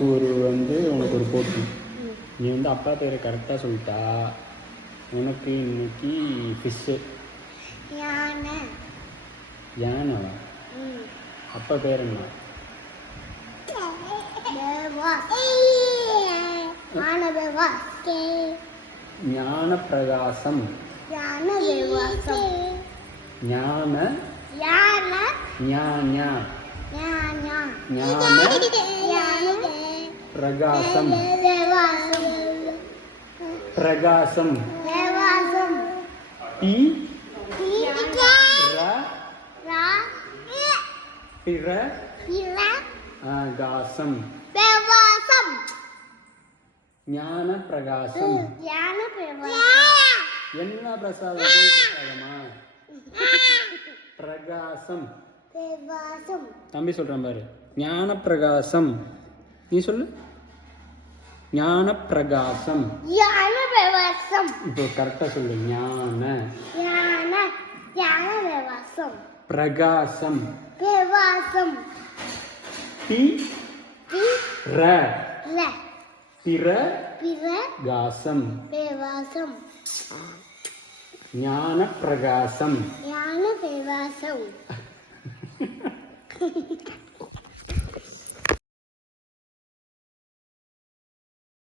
உனக்கு ஒரு போட்டி. நீ அப்பா பேரை கரெக்டாக சொல்லிட்டா உனக்கு இன்னைக்கு ஃபிஷ்ஷு. யானைவா? அப்பா பேர் என்ன? ஞான பிரகாசம். ஞான பிரகாசம். பிரகாசம். பிரகாசம். ஞான பிரகாசம். என்ன பிரசாதம்? பிரசாதமா? பிரகாசம். தம்பி சொல்றான் பாரு. ஞான பிரகாசம். நீ சொல்லு. ஞான பிரகாசம். இப்போ கரெக்டா சொல்லு. ஞான பிரகாசம். பிரகாசம். ஞான பிரகாசம்.